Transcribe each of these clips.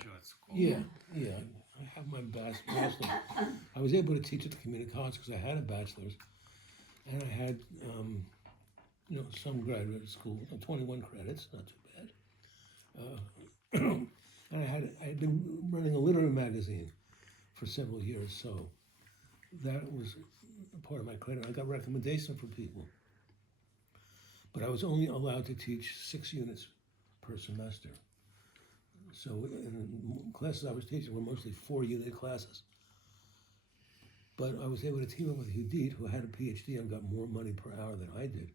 graduate school. Yeah. I have my bachelor's. I was able to teach at the community college because I had a bachelor's, and I had, some graduate school, 21 credits, not too bad. And I had been running a literary magazine for several years, so that was part of my credit. I got recommendations from people, but I was only allowed to teach 6 units per semester. So in classes I was teaching were mostly 4-unit classes. But I was able to team up with Yehudit, who had a PhD and got more money per hour than I did.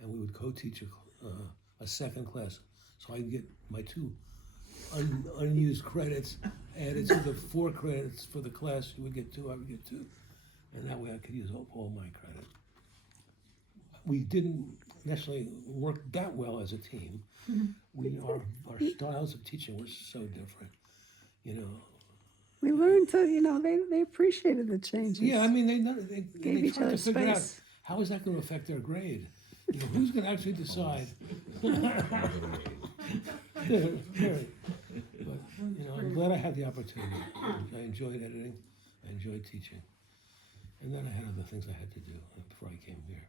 And we would co-teach a second class. So I'd get my 2 unused credits added to the 4 credits for the class. You would get 2, I would get 2. And that way I could use all my credit. We didn't necessarily work that well as a team. Our styles of teaching were so different, We learned to, they appreciated the changes. Yeah, I mean, they Gave each tried to other figure out space. how is that going to affect their grade. Who's going to actually decide? Right. But I'm glad I had the opportunity. I enjoyed editing. I enjoyed teaching, and then I had other things I had to do before I came here.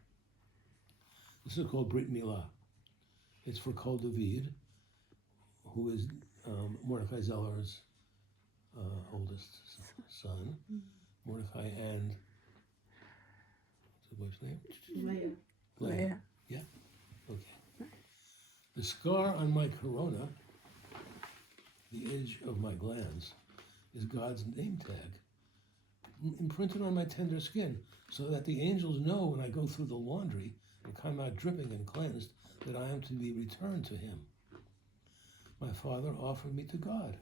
This is called Brit Milah. It's for Kol David, who is Mordechai Zeller's oldest son. Mordechai and what's the wife's name? Leah. Yeah. Okay. The scar on my corona, the edge of my glands, is God's name tag, imprinted on my tender skin, so that the angels know when I go through the laundry and come out dripping and cleansed, that I am to be returned to him. My father offered me to God,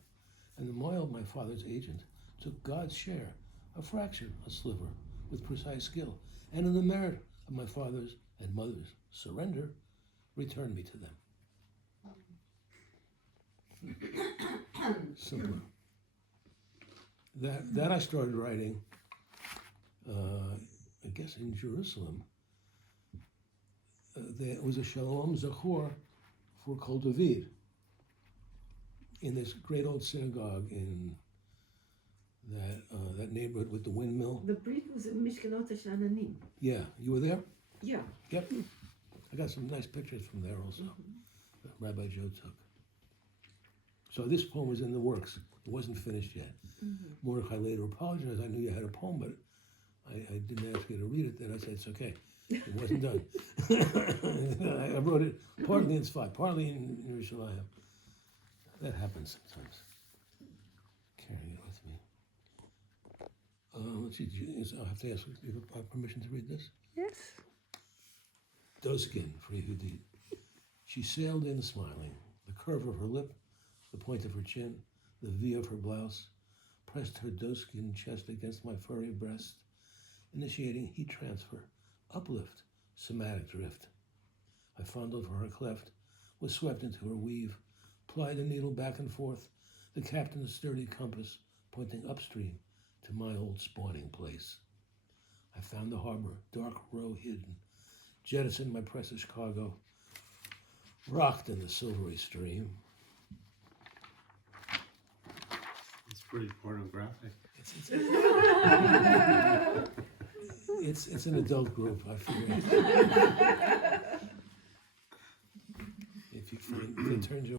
and the Moyle, my father's agent, took God's share, a fraction, a sliver, with precise skill, and in the merit of my father's and mother's surrender, returned me to them. Simple. That I started writing, I guess in Jerusalem. There was a Shalom Zachor for Kol David in this great old synagogue in that neighborhood with the windmill. The Brit was in Mishkanot Shananim. Yeah, you were there? Yeah. Yep. I got some nice pictures from there also that Rabbi Joe took. So this poem was in the works. It wasn't finished yet. Mordechai later apologized. I knew you had a poem, but I didn't ask you to read it. Then I said, it's okay. It wasn't done. I wrote it partly in Sfat, partly in Yerushalayim. That happens sometimes. Carrying it with me. Let's see. I'll have to ask you permission to read this. Yes. Doeskin for Yehudit. She sailed in smiling. The curve of her lip, the point of her chin, the V of her blouse, pressed her doeskin chest against my furry breast, initiating heat transfer, uplift, somatic drift. I fondled for her cleft, was swept into her weave, plied the needle back and forth, the captain's sturdy compass pointing upstream to my old spawning place. I found the harbor, dark row hidden, jettisoned my precious cargo, rocked in the silvery stream. It's pretty pornographic. It's an adult group, I figure. If it turns you